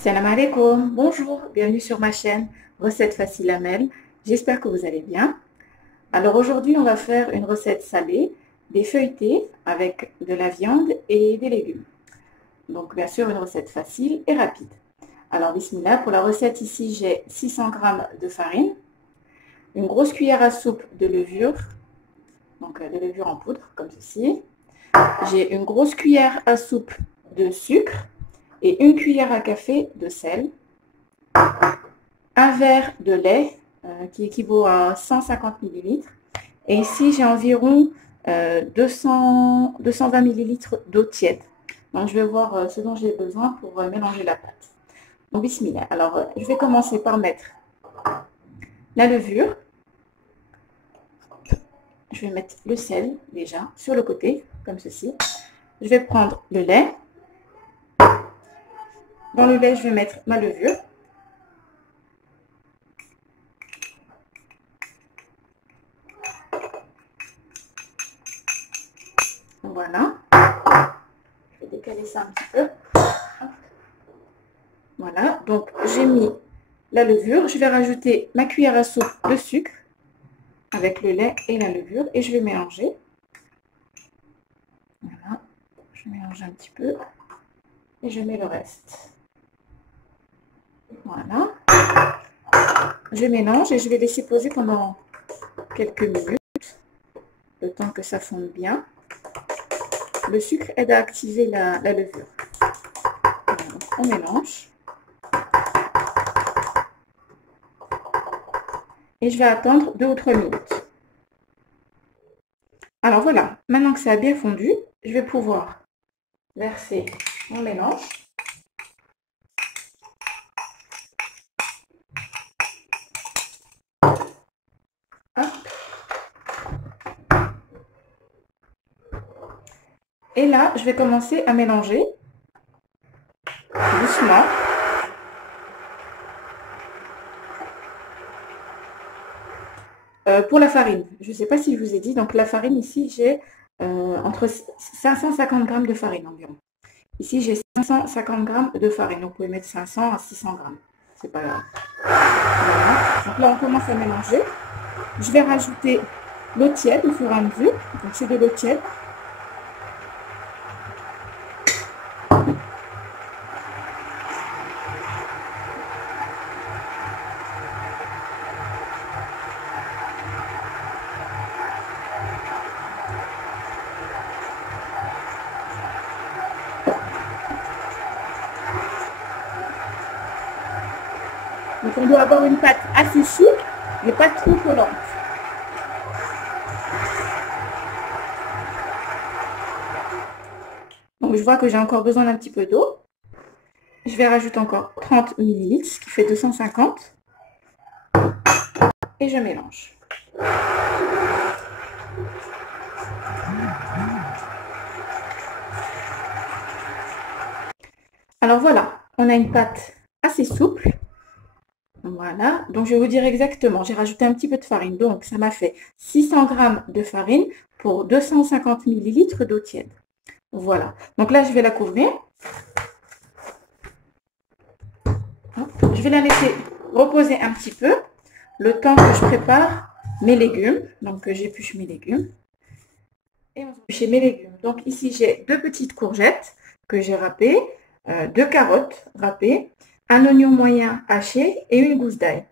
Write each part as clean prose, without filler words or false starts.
Salam alaikum, bonjour, bienvenue sur ma chaîne Recette Facile Amel. J'espère que vous allez bien. Alors aujourd'hui, on va faire une recette salée, des feuilletés avec de la viande et des légumes. Donc bien sûr, une recette facile et rapide. Alors bismillah, pour la recette ici, j'ai 600 g de farine, une grosse cuillère à soupe de levure, donc de levure en poudre, comme ceci. J'ai une grosse cuillère à soupe de sucre et une cuillère à café de sel. Un verre de lait qui équivaut à 150 ml. Et ici, j'ai environ 220 ml d'eau tiède. Donc, je vais voir ce dont j'ai besoin pour mélanger la pâte. Donc, bismillah. Alors, je vais commencer par mettre la levure. Je vais mettre le sel déjà sur le côté, comme ceci. Je vais prendre le lait. Dans le lait, je vais mettre ma levure. Voilà. Je vais décaler ça un petit peu. Voilà, donc j'ai mis la levure. Je vais rajouter ma cuillère à soupe de sucre avec le lait et la levure et je vais mélanger. Voilà, je mélange un petit peu et je mets le reste. Voilà. Je mélange et je vais laisser poser pendant quelques minutes, le temps que ça fonde bien. Le sucre aide à activer la levure. Voilà, donc on mélange. Et je vais attendre 2 ou 3 minutes. Alors voilà, maintenant que ça a bien fondu, je vais pouvoir verser mon mélange. Hop. Et là, je vais commencer à mélanger doucement. Pour la farine, je ne sais pas si je vous ai dit, donc la farine ici, j'ai entre 550 g de farine environ. Ici, j'ai 550 g de farine. Vous pouvez mettre 500 à 600 g. C'est pas grave. Voilà. Donc là, on commence à mélanger. Je vais rajouter l'eau tiède au fur et à mesure. Donc c'est de l'eau tiède. Donc on doit avoir une pâte assez souple, mais pas trop collante. Donc je vois que j'ai encore besoin d'un petit peu d'eau. Je vais rajouter encore 30 ml, ce qui fait 250. Et je mélange. Alors voilà, on a une pâte assez souple. Voilà, donc je vais vous dire exactement, j'ai rajouté un petit peu de farine, donc ça m'a fait 600 g de farine pour 250 ml d'eau tiède. Voilà, donc là je vais la couvrir. Je vais la laisser reposer un petit peu, le temps que je prépare mes légumes, donc que j'épluche mes légumes. Et on va éplucher mes légumes. Donc ici j'ai 2 petites courgettes que j'ai râpées, 2 carottes râpées, un oignon moyen haché et une gousse d'ail.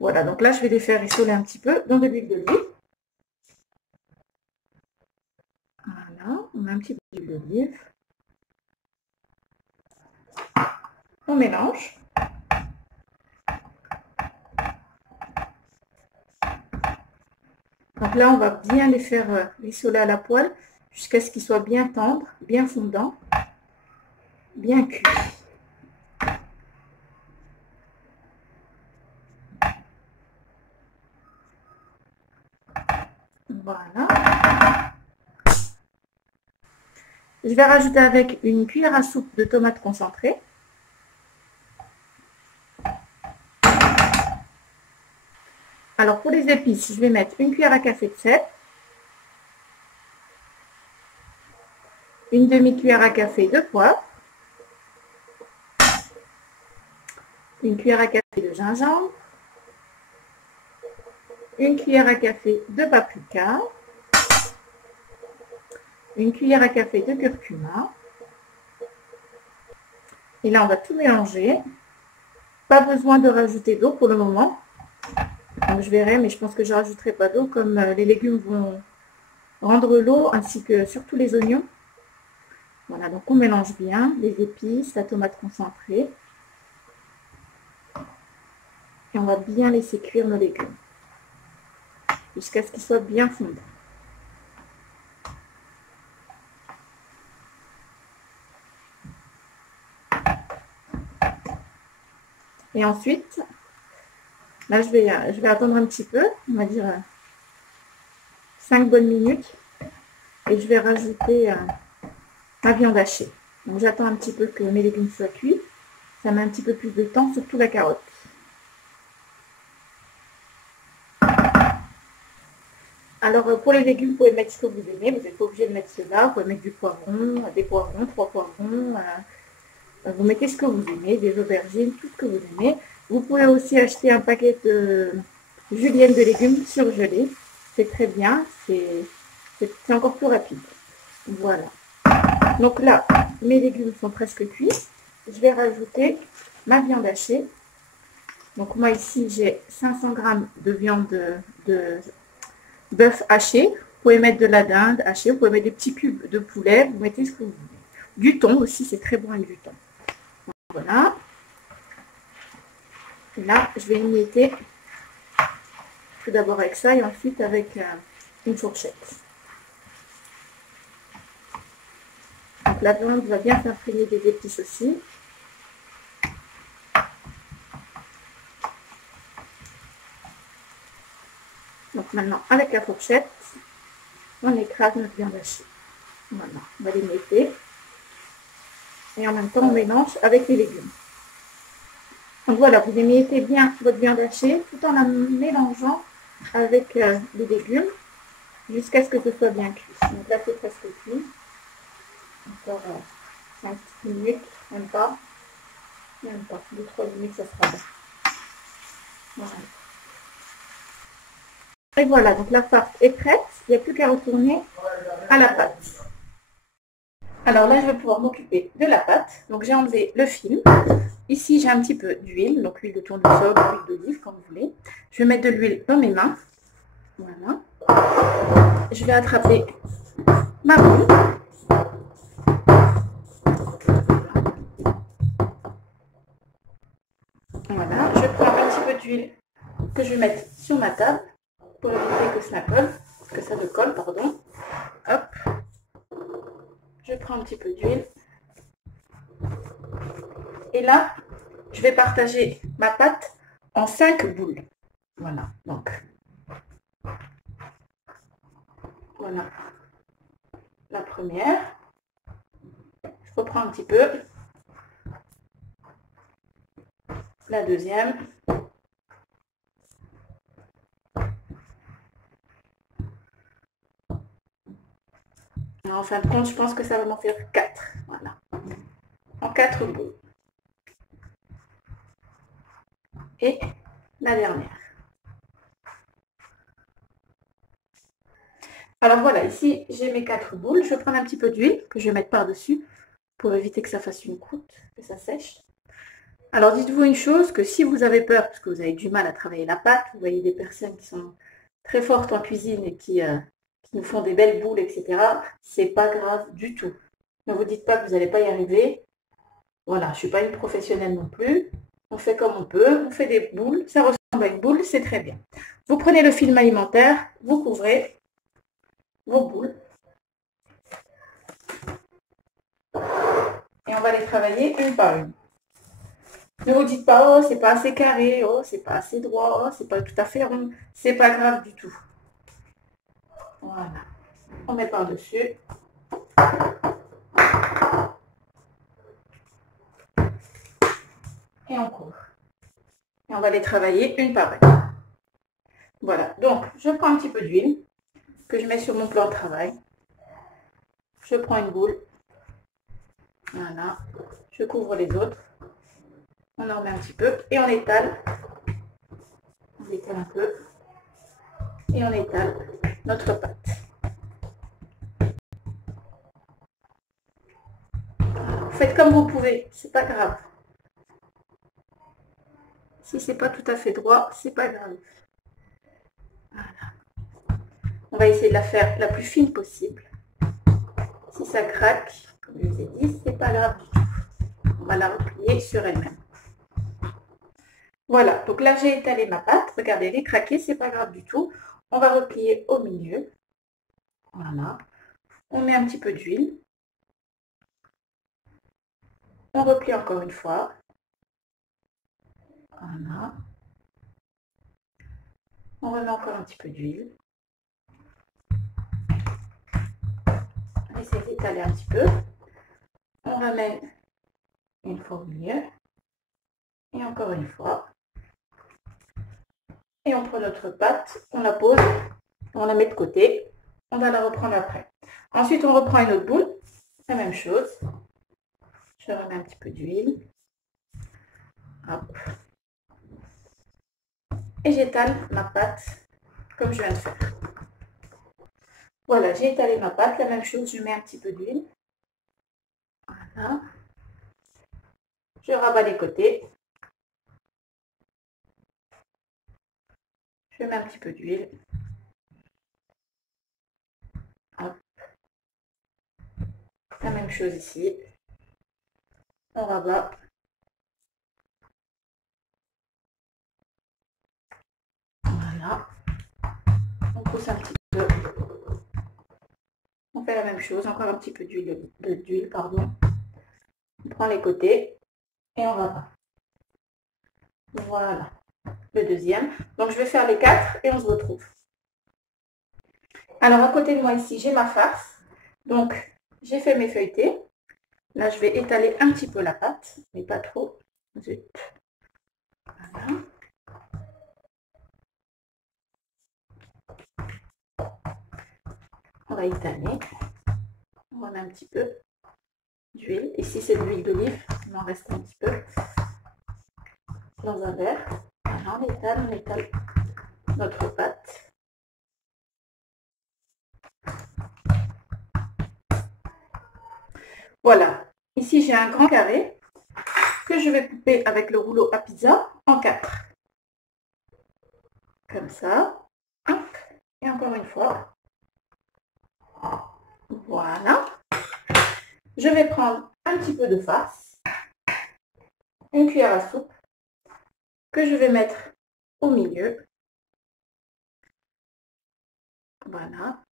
Voilà, donc là, je vais les faire rissoler un petit peu dans de l'huile d'olive. Voilà, on met un petit peu d'huile d'olive. On mélange. Donc là, on va bien les faire rissoler à la poêle jusqu'à ce qu'ils soient bien tendres, bien fondants, bien cuits. Voilà. Je vais rajouter avec une cuillère à soupe de tomates concentrées. Alors pour les épices, je vais mettre une cuillère à café de sel, une demi-cuillère à café de poivre, une cuillère à café de gingembre, une cuillère à café de paprika, une cuillère à café de curcuma. Et là, on va tout mélanger. Pas besoin de rajouter d'eau pour le moment. Donc, je verrai, mais je pense que je ne rajouterai pas d'eau comme les légumes vont rendre l'eau ainsi que surtout les oignons. Voilà, donc on mélange bien les épices, la tomate concentrée. Et on va bien laisser cuire nos légumes jusqu'à ce qu'ils soient bien fondus. Et ensuite, là je vais attendre un petit peu, on va dire 5 bonnes minutes. Et je vais rajouter ma viande hachée. Donc j'attends un petit peu que mes légumes soient cuits. Ça met un petit peu plus de temps, surtout la carotte. Alors pour les légumes, vous pouvez mettre ce que vous aimez. Vous n'êtes pas obligé de mettre cela. Vous pouvez mettre du poivron, des poivrons, 3 poivrons. Vous mettez ce que vous aimez, des aubergines, tout ce que vous aimez. Vous pouvez aussi acheter un paquet de julienne de légumes surgelés. C'est très bien, c'est encore plus rapide. Voilà. Donc là, mes légumes sont presque cuits. Je vais rajouter ma viande hachée. Donc moi ici, j'ai 500 g de viande de bœuf haché. Vous pouvez mettre de la dinde hachée, vous pouvez mettre des petits cubes de poulet, vous mettez ce que vous voulez. Du thon aussi, c'est très bon avec du thon. Voilà. Et là, je vais émietter tout d'abord avec ça et ensuite avec une fourchette. Donc la viande va bien s'imprégner des épices aussi. Donc maintenant, avec la fourchette, on écrase notre viande hachée. Voilà, on va l'émietter. Et en même temps, on mélange avec les légumes. Donc voilà, vous émiettez bien votre viande hachée tout en la mélangeant avec les légumes jusqu'à ce que ce soit bien cuit. Donc là, c'est presque cuit. Encore 5 minutes, même pas. 2-3 minutes, ça sera bon. Voilà. Et voilà, donc la farce est prête. Il n'y a plus qu'à retourner à la pâte. Alors là, je vais pouvoir m'occuper de la pâte. Donc j'ai enlevé le film. Ici, j'ai un petit peu d'huile, donc huile de tournesol, huile d'olive, comme vous voulez. Je vais mettre de l'huile dans mes mains. Voilà. Je vais attraper ma boule. Voilà. Je prends un petit peu d'huile que je vais mettre sur ma table pour éviter que ça décolle, pardon. Hop. Je prends un petit peu d'huile. Et là, je vais partager ma pâte en 5 boules. Voilà, donc. Voilà. La première. Je reprends un petit peu. La deuxième. En fin de compte, je pense que ça va m'en faire 4. Voilà. En 4 boules. Et la dernière. Alors voilà, ici j'ai mes 4 boules. Je vais prendre un petit peu d'huile que je vais mettre par-dessus pour éviter que ça fasse une croûte, que ça sèche. Alors dites-vous une chose, que si vous avez peur, parce que vous avez du mal à travailler la pâte, vous voyez des personnes qui sont très fortes en cuisine et qui nous font des belles boules, etc. C'est pas grave du tout. Ne vous dites pas que vous n'allez pas y arriver. Voilà, je ne suis pas une professionnelle non plus. On fait comme on peut, on fait des boules, ça ressemble à une boule, c'est très bien. Vous prenez le film alimentaire, vous couvrez vos boules. Et on va les travailler une par une. Ne vous dites pas, oh, c'est pas assez carré, oh, c'est pas assez droit, oh, c'est pas tout à fait rond. C'est pas grave du tout. Voilà. On met par-dessus. Et on couvre. Et on va les travailler une par une. Voilà. Donc, je prends un petit peu d'huile que je mets sur mon plan de travail. Je prends une boule. Voilà. Je couvre les autres. On en remet un petit peu et on étale. On étale un peu. Et on étale notre pâte. Faites comme vous pouvez, c'est pas grave. Si c'est pas tout à fait droit, c'est pas grave. Voilà. On va essayer de la faire la plus fine possible. Si ça craque, comme je vous ai dit, c'est pas grave du tout. On va la replier sur elle-même. Voilà, donc là j'ai étalé ma pâte. Regardez, elle est craquée, c'est pas grave du tout. On va replier au milieu. Voilà. On met un petit peu d'huile. On replie encore une fois. Voilà. On remet encore un petit peu d'huile. On essaie d'étaler un petit peu. On ramène une fois au milieu. Et encore une fois. Et on prend notre pâte, on la pose, on la met de côté. On va la reprendre après. Ensuite, on reprend une autre boule. La même chose. Je remets un petit peu d'huile. Hop. Et j'étale ma pâte comme je viens de faire. Voilà, j'ai étalé ma pâte. La même chose, je mets un petit peu d'huile. Voilà. Je rabats les côtés. Je mets un petit peu d'huile. Hop. La même chose ici. On rabat. Voilà. On pousse un petit peu. On fait la même chose, encore un petit peu d'huile, pardon. On prend les côtés et on rabat. Voilà, le deuxième. Donc je vais faire les 4 et on se retrouve. Alors à côté de moi ici, j'ai ma farce. Donc j'ai fait mes feuilletés. Là, je vais étaler un petit peu la pâte, mais pas trop. Zut. Voilà. On va étaler. On remet un petit peu d'huile. Ici, c'est de l'huile d'olive. Il m'en reste un petit peu. Dans un verre. Voilà, on étale notre pâte. Voilà. Ici, j'ai un grand carré que je vais couper avec le rouleau à pizza en 4. Comme ça. Hop. Et encore une fois. Voilà. Je vais prendre un petit peu de farce, une cuillère à soupe, que je vais mettre au milieu. Voilà.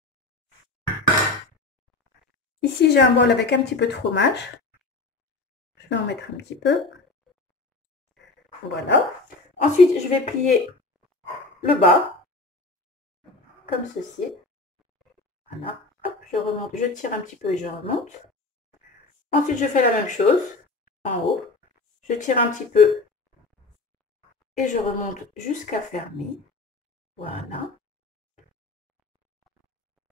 Ici, j'ai un bol avec un petit peu de fromage. Je vais en mettre un petit peu. Voilà. Ensuite, je vais plier le bas, comme ceci. Voilà. Hop, je remonte, je tire un petit peu et je remonte. Ensuite, je fais la même chose en haut. Je tire un petit peu et je remonte jusqu'à fermer. Voilà.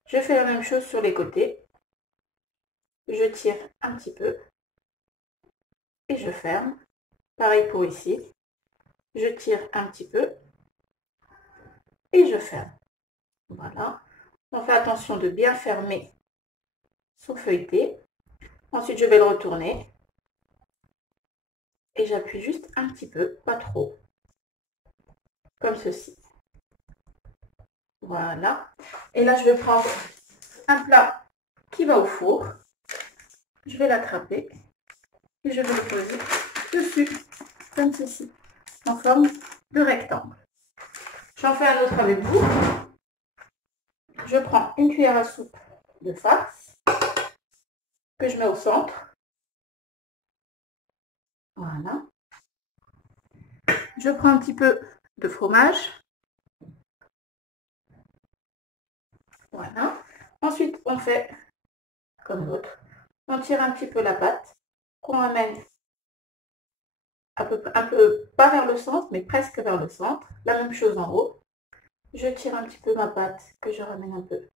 Je fais la même chose sur les côtés. Je tire un petit peu et je ferme. Pareil pour ici. Je tire un petit peu et je ferme. Voilà. On fait attention de bien fermer son feuilleté. Ensuite, je vais le retourner. Et j'appuie juste un petit peu, pas trop. Comme ceci. Voilà. Et là, je vais prendre un plat qui va au four. Je vais l'attraper. Et je vais le poser dessus. Comme ceci. En forme de rectangle. J'en fais un autre avec vous. Je prends une cuillère à soupe de farce que je mets au centre. Voilà. Je prends un petit peu de fromage. Voilà. Ensuite, on fait comme l'autre. On tire un petit peu la pâte qu'on ramène un peu, pas vers le centre, mais presque vers le centre. La même chose en haut. Je tire un petit peu ma pâte que je ramène un peu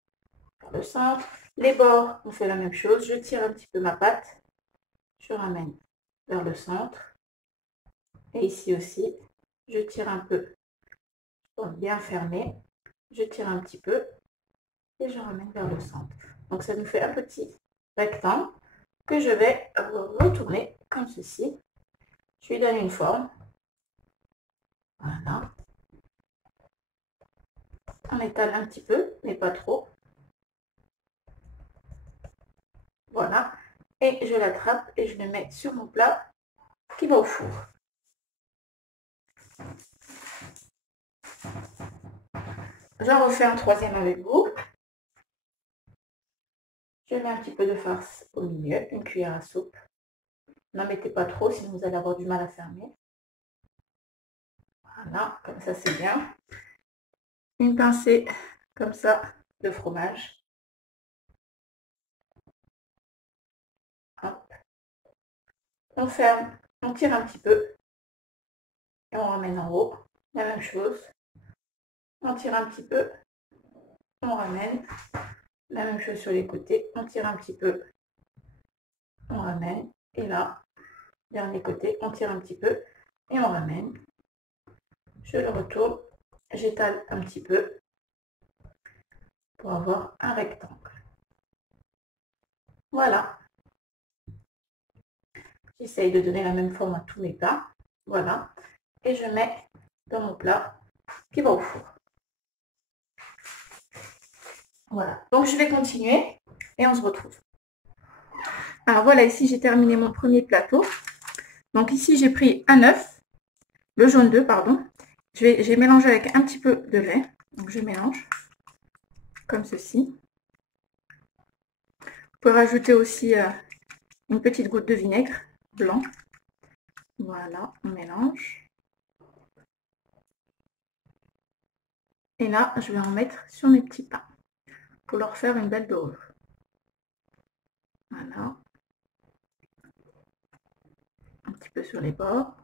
vers le centre. Les bords, on fait la même chose. Je tire un petit peu ma pâte. Je ramène vers le centre. Et ici aussi, je tire un peu pour bien fermer. Je tire un petit peu et je ramène vers le centre. Donc ça nous fait un petit rectangle que je vais retourner comme ceci. Je lui donne une forme. Voilà. On étale un petit peu, mais pas trop. Voilà. Et je l'attrape et je le mets sur mon plat qui va au four. J'en refais un troisième avec vous. Je mets un petit peu de farce au milieu, une cuillère à soupe. N'en mettez pas trop, sinon vous allez avoir du mal à fermer. Voilà, comme ça c'est bien. Une pincée comme ça de fromage. Hop. On ferme, on tire un petit peu et on ramène en haut. La même chose. On tire un petit peu, on ramène. La même chose sur les côtés. On tire un petit peu, on ramène. Et là, dernier côté, on tire un petit peu et on ramène. Je le retourne, j'étale un petit peu pour avoir un rectangle. Voilà. J'essaye de donner la même forme à tous mes plats. Voilà. Et je mets dans mon plat qui va au four. Voilà. Donc je vais continuer et on se retrouve. Alors voilà, ici j'ai terminé mon premier plateau. Donc ici j'ai pris un œuf, le jaune d'œuf, pardon. J'ai mélangé avec un petit peu de lait. Donc je mélange comme ceci. Vous pouvez rajouter aussi une petite goutte de vinaigre blanc. Voilà, on mélange. Et là, je vais en mettre sur mes petits pains pour leur faire une belle dorure. Voilà. Un petit peu sur les bords.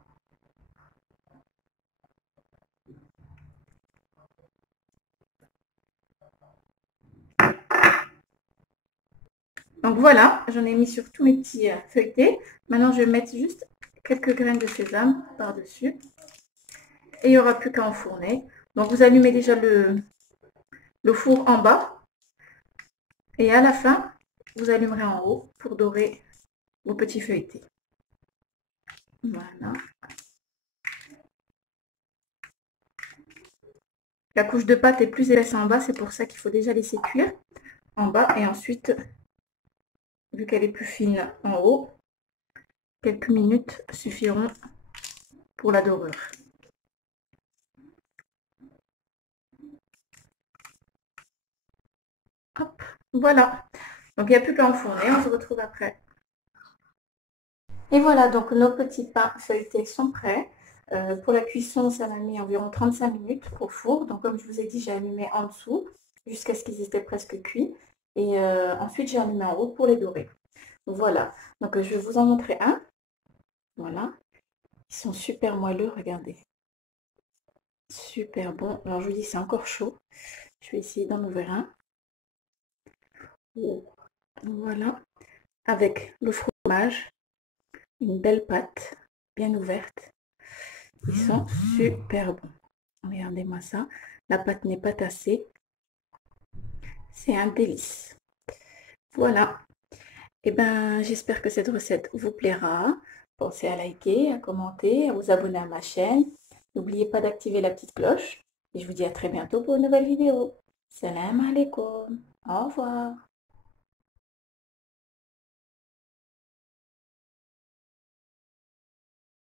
Donc voilà, j'en ai mis sur tous mes petits feuilletés. Maintenant, je vais mettre juste quelques graines de sésame par-dessus. Et il n'y aura plus qu'à enfourner. Donc vous allumez déjà le four en bas. Et à la fin, vous allumerez en haut pour dorer vos petits feuilletés. Voilà. La couche de pâte est plus épaisse en bas, c'est pour ça qu'il faut déjà laisser cuire en bas. Et ensuite, vu qu'elle est plus fine en haut, quelques minutes suffiront pour la dorure. Hop, voilà. Donc, il n'y a plus qu'à enfourner. On se retrouve après. Et voilà, donc nos petits pains feuilletés sont prêts. Pour la cuisson, ça m'a mis environ 35 minutes au four. Donc, comme je vous ai dit, j'ai allumé en dessous jusqu'à ce qu'ils étaient presque cuits. Et ensuite, j'ai allumé en haut pour les dorer. Voilà. Donc, je vais vous en montrer un. Voilà. Ils sont super moelleux, regardez. Super bon. Alors, je vous dis, c'est encore chaud. Je vais essayer d'en ouvrir un. Voilà. Avec le fromage. Une belle pâte, bien ouverte. Ils sont super bons. Regardez-moi ça. La pâte n'est pas tassée. C'est un délice. Voilà. Et ben, j'espère que cette recette vous plaira. Pensez à liker, à commenter, à vous abonner à ma chaîne. N'oubliez pas d'activer la petite cloche. Et je vous dis à très bientôt pour une nouvelle vidéo. Salam alaikum. Au revoir.